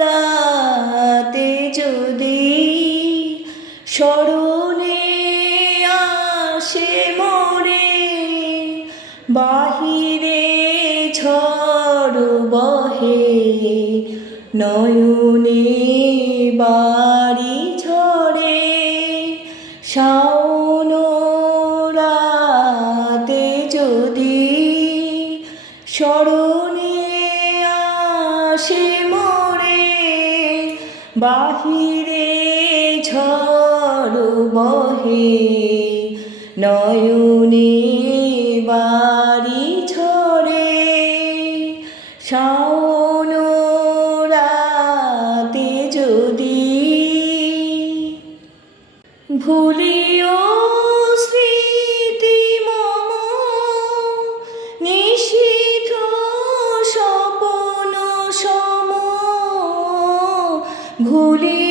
রাতে যদি স্মরণে আসে মোরে বাহিরে ঝড় বহে, নয়নে বাড়ি ঝরে। শাওন রাতে যদি স্মরণে আসে মোরে বাহিরে ঝড় বহে নয়নে বাড়ি ঝরে শাওন রাতে যদি ভুলিও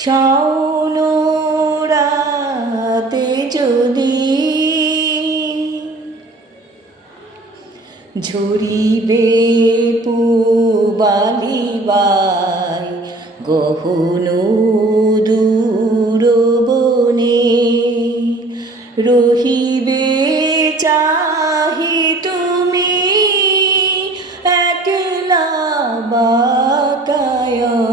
শাওন রাতে যদি ঝরিবে পুবালিবাই গহন দূর বনে রহিবে চাহি তুমি একলা বাতায়নে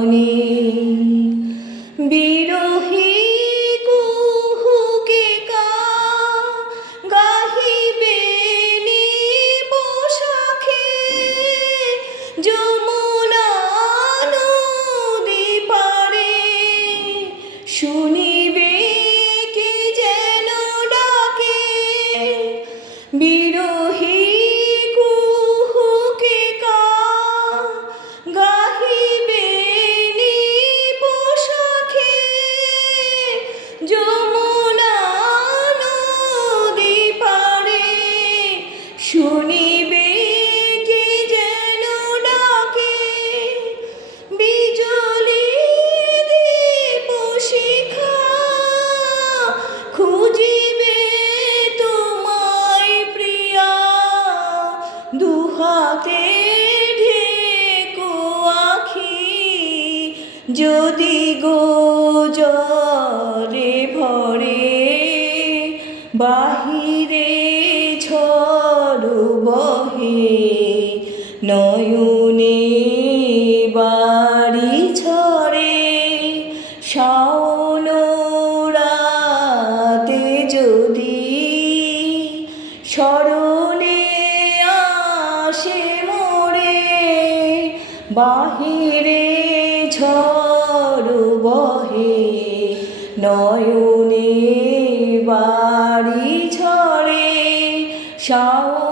দুহাতে ঢেকো আখি যদি গো জরে ভরে বাহিরে ঝড় বহে নয়নে বাহিরে ঝড় বহে নয়নে বাড়ি ঝরে শাও